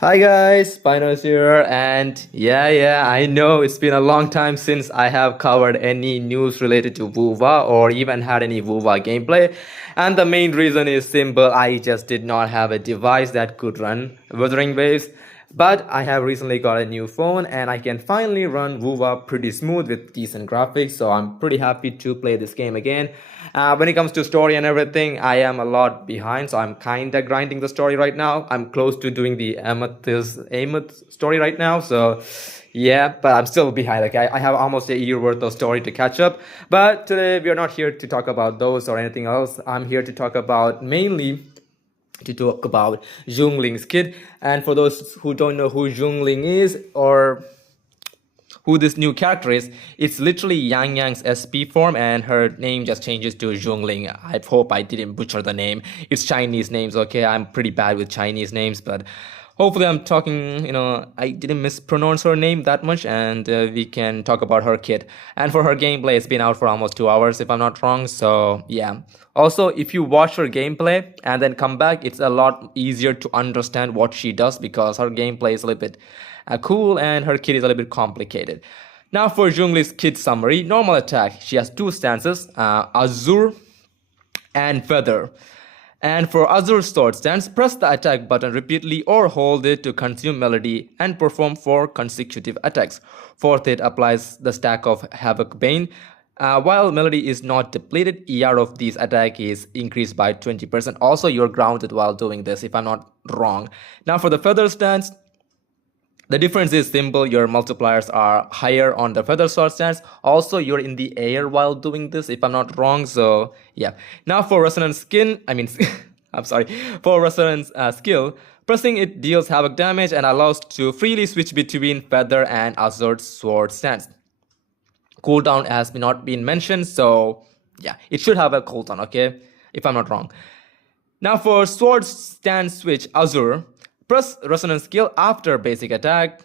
Hi guys, Spinos here, and I know it's been a long time since I have covered any news related to wuwa or even had any wuwa gameplay, and the main reason is simple. I just did not have a device that could run Wuthering waves, but I have recently got a new phone and I can finally run wuwa pretty smooth with decent graphics, so I'm pretty happy to play this game again. When it comes to story and everything, I am a lot behind, so I'm kinda grinding the story right now. I'm close to doing the Amethyst story right now, so yeah, but I'm still behind. Like I have almost a year worth of story to catch up. But today we are not here to talk about those or anything else. I'm here to talk about Xuanling's kid. And for those who don't know who Xuanling is or who this new character is, it's literally Yang Yang's SP form, and her name just changes to Xuanling. I hope I didn't butcher the name. It's Chinese names, okay? I'm pretty bad with Chinese names, but hopefully I'm talking, I didn't mispronounce her name that much, and we can talk about her kid. And for her gameplay, it's been out for almost 2 hours, if I'm not wrong, so yeah. Also, if you watch her gameplay and then come back, it's a lot easier to understand what she does because her gameplay is a little bit cool and her kit is a little bit complicated. Now for Zhongli's kit summary, normal attack, she has two stances, Azure and Feather. And for Azure sword stance, press the attack button repeatedly or hold it to consume melody and perform 4 consecutive attacks. Fourth, it applies the stack of Havoc Bane. While melody is not depleted, ER of these attack is increased by 20%. Also, you're grounded while doing this, if I'm not wrong. Now for the Feather stance, the difference is simple. Your multipliers are higher on the feather sword stance. Also, you're in the air while doing this, if I'm not wrong. So, yeah. Now for resonance I'm sorry. For resonance skill, pressing it deals havoc damage and allows to freely switch between feather and azure sword stance. Cooldown has not been mentioned, so yeah, it should have a cooldown, okay? If I'm not wrong. Now for sword stance switch Azure, press resonance skill after basic attack.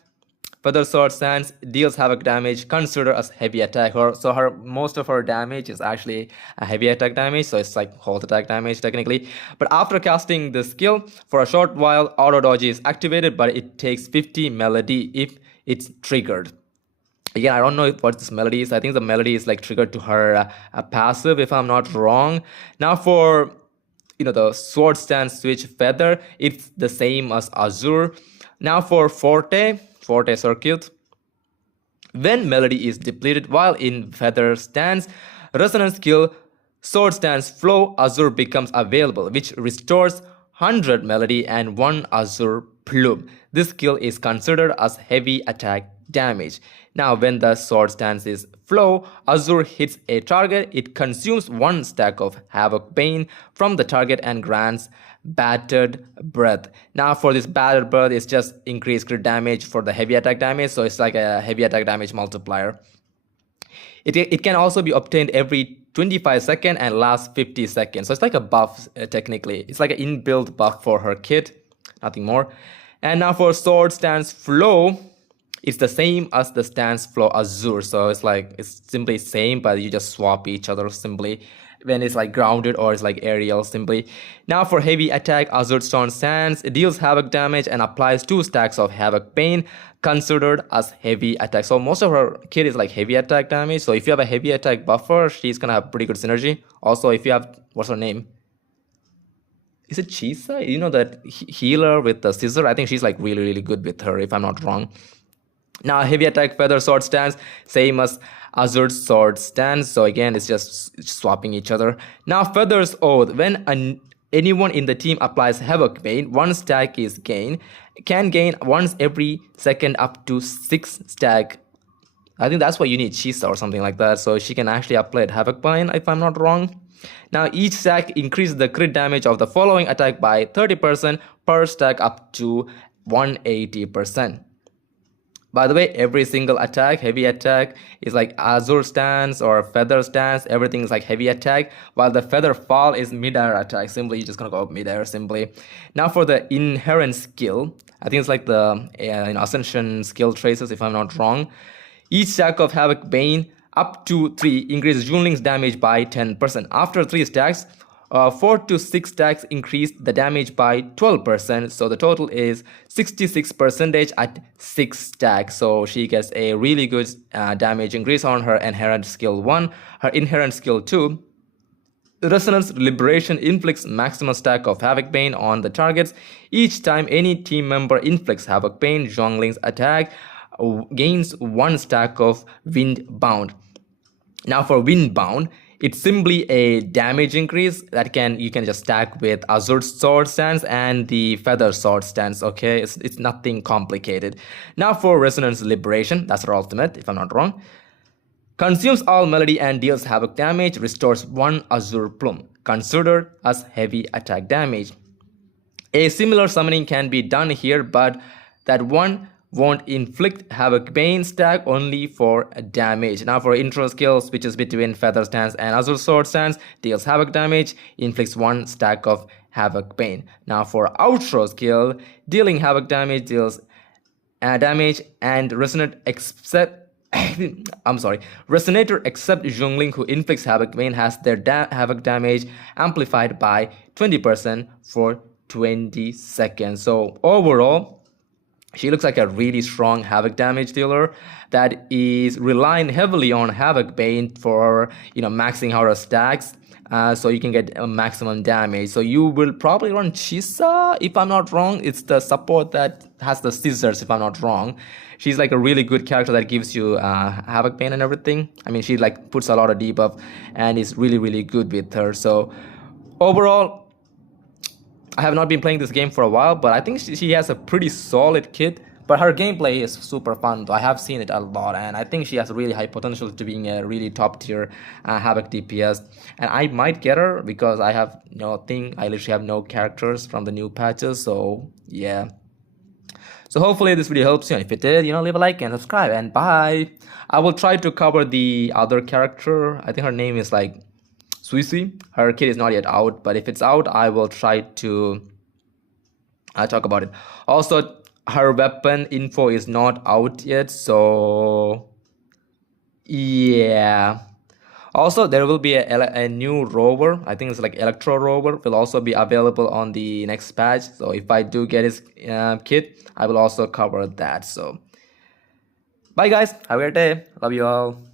Feather sword stance deals havoc damage, consider as heavy attack. So her most of her damage is actually a heavy attack damage, so it's like hold attack damage technically. But after casting the skill, for a short while, auto dodge is activated, but it takes 50 melody if it's triggered. Again, I don't know what this melody is. I think the melody is like triggered to her passive, if I'm not wrong. Now for the sword stance switch feather, it's the same as Azure. Now for forte circuit, when melody is depleted while in feather stance, resonance skill sword stance flow Azure becomes available, which restores 100 melody and 1 Azure plume. This skill is considered as heavy attack damage. Now when the sword stance is flow, Azure hits a target, it consumes 1 stack of Havoc Bane from the target and grants battered breath. Now for this battered breath, it's just increased crit damage for the heavy attack damage, so it's like a heavy attack damage multiplier. It can also be obtained every 25 seconds and lasts 50 seconds. So it's like a buff technically. It's like an inbuilt buff for her kit, nothing more. And now for sword stance flow, it's the same as the stance flow Azure. So it's simply same, but you just swap each other simply when it's like grounded or it's like aerial simply. Now for heavy attack, Azure Stone stance, it deals havoc damage and applies 2 stacks of havoc bane, considered as heavy attack. So most of her kit is like heavy attack damage. So if you have a heavy attack buffer, she's gonna have pretty good synergy. Also, if you have, what's her name? Is it Chisa? That healer with the scissor? I think she's like really, really good with her, if I'm not wrong. Now heavy attack feather sword stance, same as Azure sword stance. So again, it's just swapping each other. Now feathers oath, when anyone in the team applies havoc bane, 1 stack is can gain once every second up to 6 stack. I think that's why you need Chisa or something like that, so she can actually apply havoc bane, if I'm not wrong. Now each stack increases the crit damage of the following attack by 30% per stack up to 180%. By the way, every single attack, heavy attack, is like Azure stance or feather stance. Everything is like heavy attack, while the feather fall is mid-air attack. Simply, you're just gonna go mid-air simply. Now for the inherent skill, I think it's like the Ascension skill traces, if I'm not wrong. Each stack of Havoc Bane up to 3 increases Junling's damage by 10%. After 3 stacks, 4 to 6 stacks increased the damage by 12%. So the total is 66% at 6 stacks. So she gets a really good damage increase on her inherent skill 1. Her inherent skill 2, Resonance Liberation, inflicts maximum stack of Havoc Bane on the targets. Each time any team member inflicts Havoc Bane, Xuanling's attack gains 1 stack of Wind Bound. Now for Wind Bound, it's simply a damage increase that you can just stack with Azure Sword Stance and the Feather Sword Stance, okay? It's nothing complicated. Now for Resonance Liberation, that's her ultimate, if I'm not wrong. Consumes all melody and deals havoc damage, restores 1 Azure Plume, considered as heavy attack damage. A similar summoning can be done here, but that one won't inflict Havoc Bane stack, only for damage. Now for intro skill, switches between Feather Stance and Azure Sword Stance, deals Havoc damage, inflicts 1 stack of Havoc Bane. Now for outro skill, dealing Havoc damage, deals damage, and Resonator except Xuanling, who inflicts Havoc Bane, has their Havoc damage amplified by 20% for 20 seconds. So overall, she looks like a really strong Havoc damage dealer that is relying heavily on Havoc Bane for maxing out her stacks, so you can get a maximum damage. So you will probably run Chisa, if I'm not wrong. It's the support that has the scissors, if I'm not wrong. She's like a really good character that gives you Havoc Bane and everything. I mean, she like puts a lot of debuff and is really good with her. So overall, I have not been playing this game for a while, but I think she has a pretty solid kit. But her gameplay is super fun. I have seen it a lot, and I think she has really high potential to being a really top tier Havoc DPS. And I might get her because I have I literally have no characters from the new patches. So yeah. So hopefully this video helps you, and if it did, leave a like and subscribe, and bye. I will try to cover the other character. I think her name is like Suisi. Her kit is not yet out, but if it's out, I will try to talk about it. Also, her weapon info is not out yet, so yeah. Also, there will be a new rover. I think it's like Electro Rover will also be available on the next patch. So if I do get his kit, I will also cover that. So bye guys, have a great day. Love you all.